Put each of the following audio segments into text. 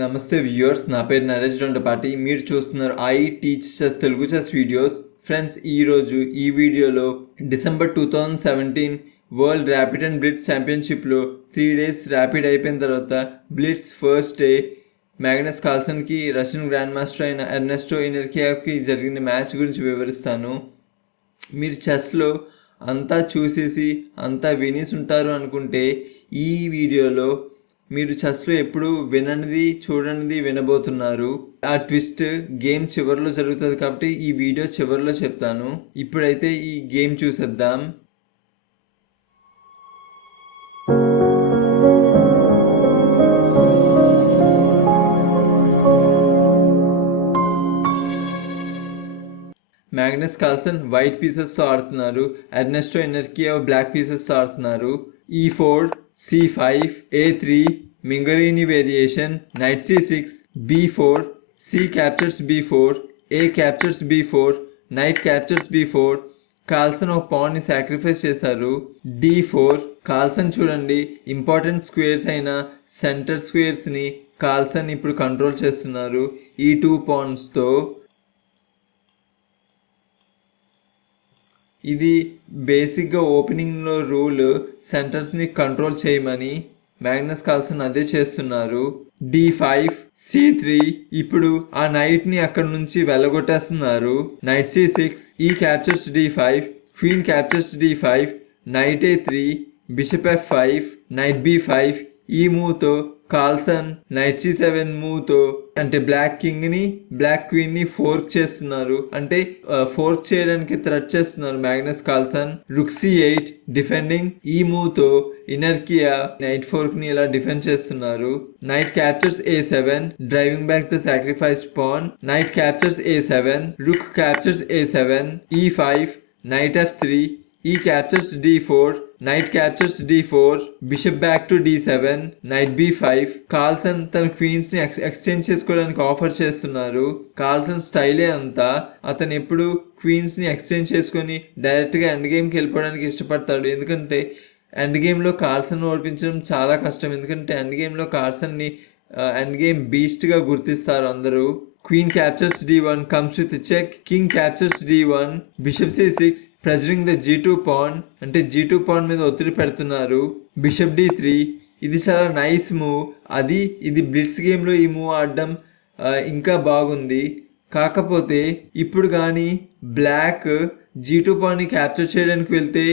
నమస్తే వ్యూయర్స్ నా పేరు నరేష్ దొండపాటి మీరు చూస్తున్నారు I teach chess Telugu chess videos. Friends ఈరోజు ఈ వీడియోలో December two thousand seventeen world rapid and blitz ఛాంపియన్షిప్లో three days rapid అయిపోయిన తర్వాత బ్లిట్స్ ఫస్ట్ డే మ్యాగ్నస్ కాల్సన్కి రష్యన్ గ్రాండ్ మాస్టర్ అయిన ఎర్నెస్టో ఇనర్కియాకి జరిగిన మ్యాచ్ గురించి వివరిస్తాను. మీరు చెస్లో అంతా చూసేసి అంతా వినేసి ఉంటారు అనుకుంటే ఈ వీడియోలో మీరు చెస్లో ఎప్పుడు విననిది చూడనిది వినబోతున్నారు. ఆ ట్విస్ట్ గేమ్ చివరిలో జరుగుతుంది కాబట్టి ఈ వీడియో చివరిలో చెప్తాను. ఇప్పుడైతే ఈ గేమ్ చూసేద్దాం. మ్యాగ్నస్ కాల్సన్ వైట్ పీసెస్తో ఆడుతున్నారు. అర్నెస్టో ఎనర్కియా బ్లాక్ పీసెస్తో ఆడుతున్నారు. E e four c5, a3, Mingarini variation, knight c6, b4, c captures b4, a captures b4, knight captures b4, Carlsen ఒక పౌన్ని సాక్రిఫైస్ చేశారు. డి ఫోర్ కాల్సన్ చూడండి ఇంపార్టెంట్ స్క్వేర్స్ అయిన centre స్క్వేర్స్ని Carlsen ఇప్పుడు control చేస్తున్నారు ఈ టూ పౌండ్స్తో ఇది బేసిక్గా ఓపెనింగ్లో రూల్ సెంటర్స్ని కంట్రోల్ చేయమని మ్యాగ్నస్ కాల్సన్ అదే చేస్తున్నారు. డి ఫైవ్ సి త్రీ ఇప్పుడు ఆ నైట్ని అక్కడ నుంచి వెళ్ళగొట్టేస్తున్నారు. Knight c six e captures d five queen captures d five knight a three bishop f five knight b five ఈ మూవ్తో కాల్సన్ నైట్ సి సెవెన్ మూతో అంటే బ్లాక్ కింగ్ని బ్లాక్ క్వీన్ని ఫోర్క్ చేస్తున్నారు. అంటే ఫోర్క్ చేయడానికి థ్రెట్ చేస్తున్నారు Magnus Carlsen rook c eight defending. ఈ మూతో ఇనర్కియా నైట్ ఫోర్క్ని ఇలా డిఫెండ్ చేస్తున్నారు. Knight captures a seven. Driving back the sacrifice pawn. Knight captures a seven. Rook captures a seven. E five. Knight f three. E captures d four. Knight captures d four bishop back to d seven knight b five Carlsen తన క్వీన్స్ని exchange చేసుకోవడానికి offer చేస్తున్నారు. Carlsen స్టైలే అంతా అతను ఎప్పుడు క్వీన్స్ని exchange చేసుకొని డైరెక్ట్గా ఎండ్ గేమ్కి వెళ్ళిపోవడానికి ఇష్టపడతాడు. ఎందుకంటే ఎండ్ గేమ్లో కార్సన్ ఓడిపించడం చాలా కష్టం. ఎందుకంటే ఎండ్ గేమ్లో కార్సన్ని ఎండ్ గేమ్ బీస్ట్గా గుర్తిస్తారు అందరూ. Queen captures d one comes with check king captures d one bishop c six pressuring the g two pawn అంటే జీ టూ పాన్ మీద ఒత్తిడి పెడుతున్నారు. బిషప్ డి త్రీ ఇది చాలా నైస్ మూవ్ అది ఇది బ్లిట్స్ గేమ్లో ఈ మూవ్ ఆడడం ఇంకా బాగుంది. కాకపోతే ఇప్పుడు కానీ బ్లాక్ జీ టూ పాన్ని క్యాప్చర్ చేయడానికి వెళ్తే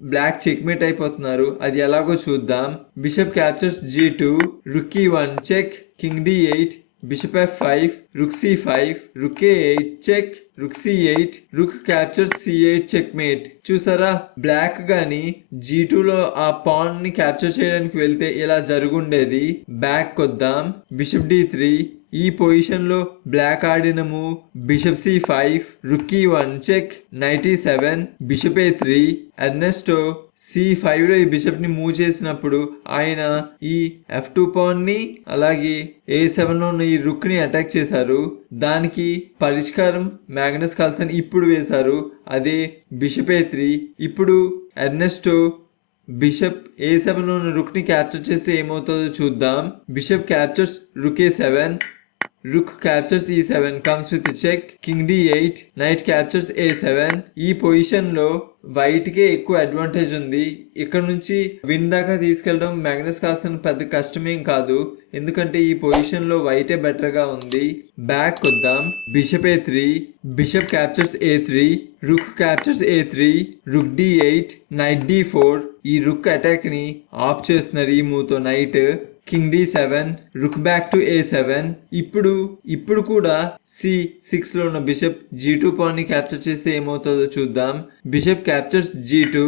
బ్లాక్ చెక్మేట్ అయిపోతున్నారు. అది ఎలాగో చూద్దాం. Bishop captures g two rook e one check king d eight bishop f five rook c five rook a eight check rook c eight rook capture c eight check mate చూసారా? Black గాని g టూలో ఆ పాన్ని capture చేయడానికి వెళ్తే ఇలా జరుగుండేది. Back కొద్దాం. బిషప్ డి త్రీ ఈ పొజిషన్లో black ఆడినము. Bishop c five rook e one check knight e seven bishop a three. Ernesto c ఫైవ్లో ఈ బిషప్ని మూవ్ చేసినప్పుడు ఆయన ఈ ఎఫ్ టూ పాన్ని అలాగే ఏ సెవెన్లో ఉన్న ఈ రుక్ని అటాక్ చేశారు. దానికి పరిష్కారం మ్యాగ్నస్ కాల్సన్ ఇప్పుడు వేశారు. అదే బిషప్ ఏ త్రీ. ఇప్పుడు ఎర్నెస్టో బిషప్ ఏ సెవెన్ ఉన్న రుక్ని క్యాప్చర్ చేస్తే ఏమవుతుందో చూద్దాం. Bishop captures rook a seven rook captures e e seven comes check, check king knight eight knight captures a seven ఈ పొజిషన్లో వైట్ కే ఎక్కువ అడ్వాంటేజ్ ఉంది. ఇక్కడ నుంచి విన్ దాకా తీసుకెళ్ళడం మ్యాగ్నస్ కార్సన్ పెద్ద కష్టమేం కాదు. ఎందుకంటే ఈ పొజిషన్లో వైటే బెటర్గా ఉంది. బ్యాక్ వద్దాం bishop a three bishop captures a three rook captures a three rook d eight knight d four ఈ రుక్ అటాక్ని ఆఫ్ చేస్తున్నారు ఈ మూవ్తో knight king d seven rook back to a seven ఇప్పుడు ఇప్పుడు కూడా సి సిక్స్లో ఉన్న బిషప్ జీ టూ పాన్ని క్యాప్చర్ చేస్తే ఏమవుతుందో చూద్దాం. Bishop captures g two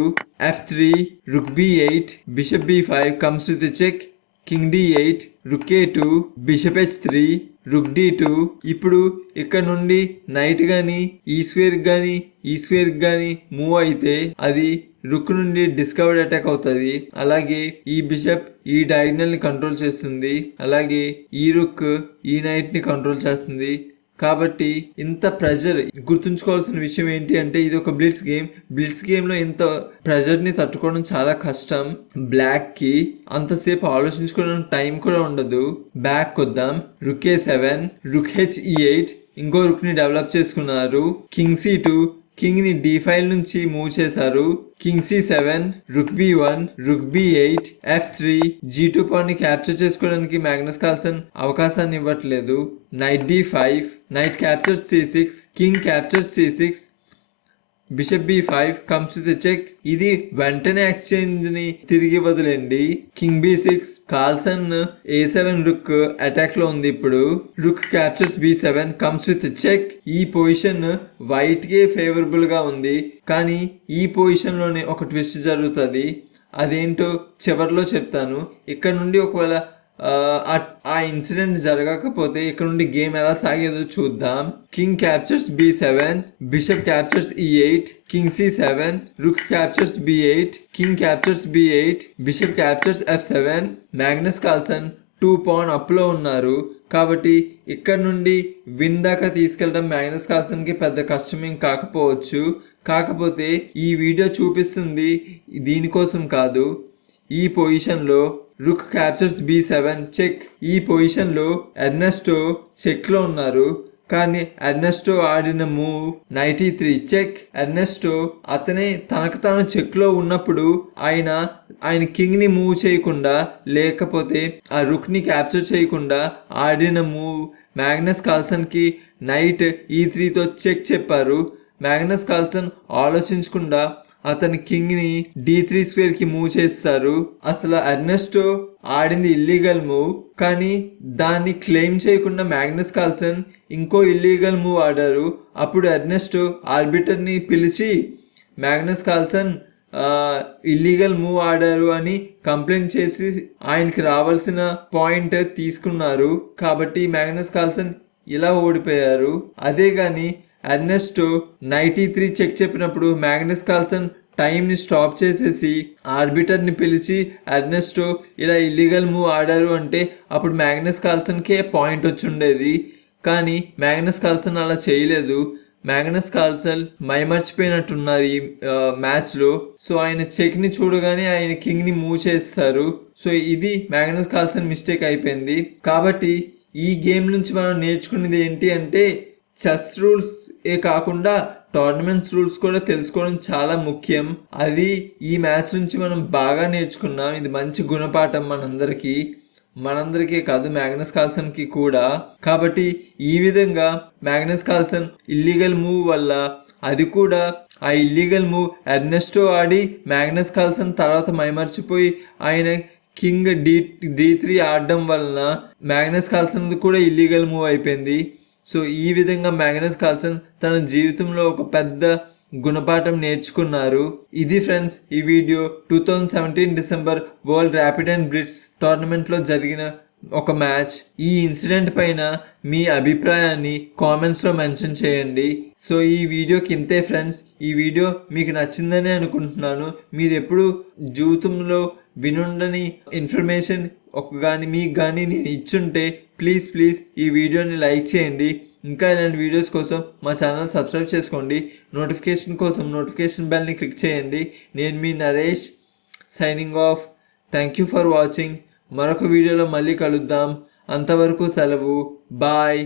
f three rook b eight bishop b five comes with check king d eight rook a two bishop h three rook d two ఇప్పుడు ఇక్కడ నుండి night కానీ ఈ square కానీ ఈ స్క్వేర్ కానీ మూవ్ అయితే అది రుక్ నుండి డిస్కవర్డ్ అటాక్ అవుతుంది. అలాగే ఈ బిషప్ ఈ డయాగ్నల్ని కంట్రోల్ చేస్తుంది. అలాగే ఈ రుక్ ఈ నైట్ని కంట్రోల్ చేస్తుంది. కాబట్టి ఇంత ప్రెజర్ గుర్తుంచుకోవాల్సిన విషయం ఏంటి అంటే ఇది ఒక బ్లిట్స్ గేమ్. బ్లిట్స్ గేమ్లో ఇంత ప్రెజర్ని తట్టుకోవడం చాలా కష్టం. బ్లాక్కి అంతసేపు ఆలోచించుకోవడం టైం కూడా ఉండదు. Back కొద్దాం. Rook e seven rook h e eight ఇంకో రుక్ని డెవలప్ చేసుకున్నారు. కింగ్ సి టూ కింగ్ని డి నుంచి మూవ్ చేశారు. King c seven rook b one rook b eight f three g two point capture చేసుకోవడానికి మ్యాగ్నస్ కార్ల్సన్ అవకాశాన్ని ఇవ్వట్లేదు. Knight d five knight capture c six king capture c six bishop b five comes to the check ఇది వెంటనే ఎక్స్చేంజ్ని తిరిగి వదిలేండి. King b six Carlsen a seven rook అటాక్లో ఉంది ఇప్పుడు. Rook captures b seven comes with check ఈ position వైట్కి ఫేవరబుల్గా ఉంది. కానీ ఈ పొజిషన్లోనే ఒక ట్విస్ట్ జరుగుతుంది. అదేంటో చివరిలో చెప్తాను. ఇక్కడ నుండి ఒకవేళ ఆ, ఇన్సిడెంట్ జరగకపోతే ఇక్కడ నుండి గేమ్ ఎలా సాగేదో చూద్దాం. King captures b seven bishop captures e eight king c seven rook captures b eight king captures b eight bishop captures f seven Magnus Carlsen two pawn అప్లో ఉన్నారు. కాబట్టి ఇక్కడ నుండి విన్ దాకా తీసుకెళ్ళడం మ్యాగ్నస్ కాల్సన్కి పెద్ద కష్టమేం కాకపోవచ్చు. కాకపోతే ఈ వీడియో చూపిస్తుంది దీనికోసం కాదు. ఈ పొజిషన్లో rook captures b seven check ఈ పొజిషన్లో ఎర్నెస్టో చెక్లో ఉన్నారు. కానీ ఎర్నెస్టో ఆడిన move ninety three check Ernesto అతనే తనకు తాను చెక్లో ఉన్నప్పుడు ఆయన ఆయన కింగ్ని మూవ్ చేయకుండా లేకపోతే ఆ రుక్ని క్యాప్చర్ చేయకుండా ఆడిన మూవ్ మ్యాగ్నస్ కాల్సన్కి నైట్ ఈ త్రీతో చెక్ చెప్పారు. మ్యాగ్నస్ కాల్సన్ ఆలోచించకుండా అతని కింగ్ని డి త్రీ స్క్వేర్కి మూవ్ చేస్తారు. అసలు అర్నెస్టో ఆడింది ఇల్లీగల్ మూవ్ కానీ దాన్ని క్లెయిమ్ చేయకుండా మ్యాగ్నస్ కాల్సన్ ఇంకో ఇల్లీగల్ మూవ్ ఆడారు. అప్పుడు అర్నెస్టో ఆర్బిటర్ని పిలిచి మ్యాగ్నస్ కాల్సన్ ఇల్లీగల్ మూవ్ ఆడారు అని కంప్లైంట్ చేసి ఆయనకి రావాల్సిన పాయింట్ తీసుకున్నారు. కాబట్టి మ్యాగ్నస్ కాల్సన్ ఇలా ఓడిపోయారు. అదే కానీ Ernesto knight e three check చెప్పినప్పుడు మ్యాగ్నస్ కాల్సన్ టైంని స్టాప్ చేసేసి ఆర్బిటర్ని పిలిచి అర్నెస్టో ఇలా ఇల్లీగల్ మూవ్ ఆడారు అంటే అప్పుడు మ్యాగ్నస్ కాల్సన్కే పాయింట్ వచ్చి ఉండేది కానీ మ్యాగ్నస్ కాల్సన్ అలా చేయలేదు. మ్యాగ్నస్ కార్ల్సన్ మైమర్చిపోయినట్టున్నారు ఈ మ్యాచ్లో. సో ఆయన చెక్ని చూడగానే ఆయన కింగ్ని మూవ్ చేస్తారు. సో ఇది మ్యాగ్నస్ కాల్సన్ మిస్టేక్ అయిపోయింది. కాబట్టి ఈ గేమ్ నుంచి మనం నేర్చుకునేది ఏంటి అంటే చెస్ రూల్స్ ఏ కాకుండా టోర్నమెంట్స్ రూల్స్ కూడా తెలుసుకోవడం చాలా ముఖ్యం. అది ఈ మ్యాచ్ నుంచి మనం బాగా నేర్చుకున్నాం. ఇది మంచి గుణపాఠం మనందరికీ. మనందరికీ కాదు మ్యాగ్నస్ కాల్సన్కి కూడా. కాబట్టి ఈ విధంగా మ్యాగ్నస్ కాల్సన్ ఇల్లీగల్ మూవ్ వల్ల అది కూడా ఆ ఇల్లీగల్ మూవ్ ఎర్నెస్టో ఆడి మ్యాగ్నస్ కాల్సన్ తర్వాత మైమర్చిపోయి ఆయన కింగ్ డి డి త్రీ ఆడడం వలన మ్యాగ్నస్ కాల్సన్ కూడా ఇల్లీగల్ మూవ్ అయిపోయింది. సో ఈ విధంగా మ్యాగ్నస్ కార్ల్సన్ తన జీవితంలో ఒక పెద్ద గుణపాఠం నేర్చుకున్నారు. ఇది ఫ్రెండ్స్ ఈ video two thousand seventeen December world rapid and blitz టోర్నమెంట్లో జరిగిన ఒక మ్యాచ్ ఈ ఇన్సిడెంట్ పైన మీ అభిప్రాయాన్ని కామెంట్స్లో మెన్షన్ చేయండి. సో ఈ వీడియోకి ఇంతే ఫ్రెండ్స్ ఈ వీడియో మీకు నచ్చిందని అనుకుంటున్నాను. మీరు ఎప్పుడు జీవితంలో వినుండని ఇన్ఫర్మేషన్ ఒక కానీ మీకు కానీ నేను ఇచ్చుంటే ప్లీజ్ ప్లీజ్ ఈ వీడియోని లైక్ చేయండి. ఇంకా ఇలాంటి వీడియోస్ కోసం మా ఛానల్ సబ్స్క్రైబ్ చేసుకోండి. నోటిఫికేషన్ కోసం నోటిఫికేషన్ బెల్ని క్లిక్ చేయండి. నేను మీ Naresh signing off thank you for watching మరొక వీడియోలో మళ్ళీ కలుద్దాం. అంతవరకు సెలవు. బాయ్